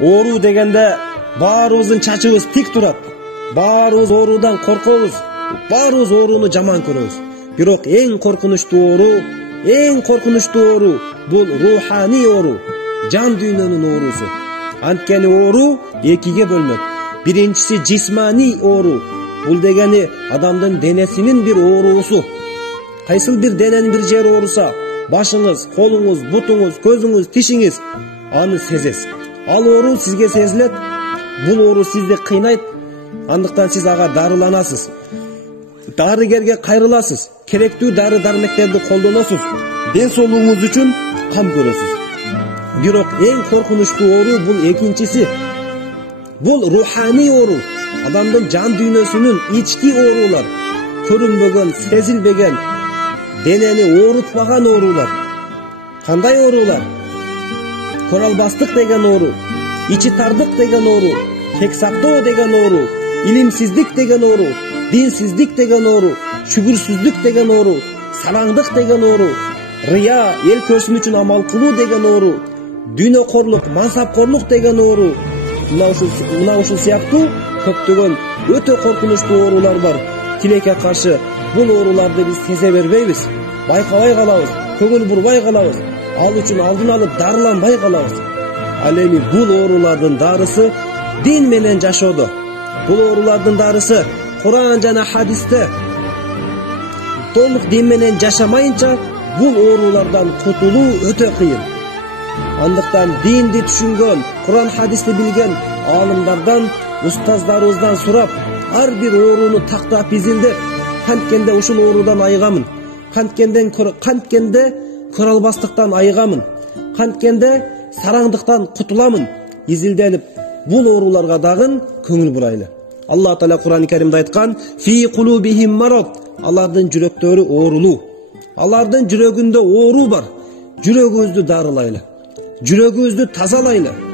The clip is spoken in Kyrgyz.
Оору дегенде баарыбыздын чачыбыз тик турат. Баарыбыз оорудан коркобуз. Баарыбыз ооруну жаман көрөбүз. Бирок эң коркунучтуу оору бул руханий оору, жан дүйнөнүн оорусу. Анткени оору экиге бөлүнөт. Биринчиси жисманий оору. Бул дегени адамдын денесинин бир оорусу. Кайсыл бир дененин бир жери ооруса, башыңыз, колуңуз, бутуңуз, көзүңүз, тишиңиз аны сезесиз. Ал оору сизге сезилет. Бул оору сизди кыйнайт. Андыктан сиз ага дарыланасыз. Дарыгерге кайрыласыз. Керектүү дары-дармектерди колдоносуз. Ден соолугуңуз үчүн кам көрөсүз. Бирок эң коркунучтуу оору бул экинчиси. Бул руханий оору. Адамдын жан дүйнөсүнүн ички оорулар, көрүнбөгөн, сезилбеген, денени оорутпаган оорулар. Кандай оорулар? Көралбастык деген оору, ичи тардык деген оору, кек сактоо деген оору, илимсиздик деген оору, динсиздик деген оору, шүгүрсүздүк деген оору, сараңдык деген оору, рыя, эл көрсүн үчүн амал кылуу деген оору, дүйнөкорлук, мансапкорлук деген оору. Мына ушул сыяктуу көптөгөн өтө коркунучтуу оорулар бар. Тилекке каршы бул ооруларды биз сезе бербейбиз, байкабай калабыз, көңүл бурбай калабыз. Ал үчүн алдын алып дарыланбай калабыз. Ал эми бул оорулардын дарысы дин менен жашоодо. Бул оорулардын дарысы Куран жана хадисте. Толук дин менен жашамайынча бул оорулардан кутулуу өтө кыйын. Андыктан динди түшүнгөн, Куран хадисти билген алымдардан, устаздарыбыздан сурап, ар бир ооруну тактап изилдеп, канткенде ушул оорудан айыгамын, канткенде көралбастыктан айыгамын, канткенде сараңдыктан кутуламын, изилденип бул ооруларга дагы көңүл бурайлы. Аллах Таала Куран-ы Каримде айткан: "Фи кулубихим марад", алардын жүрөктөрү оорулуу. Алардын жүрөгүндө оору бар. Жүрөгүбүздү дарылайлы. Жүрөгүбүздү тазалайлы.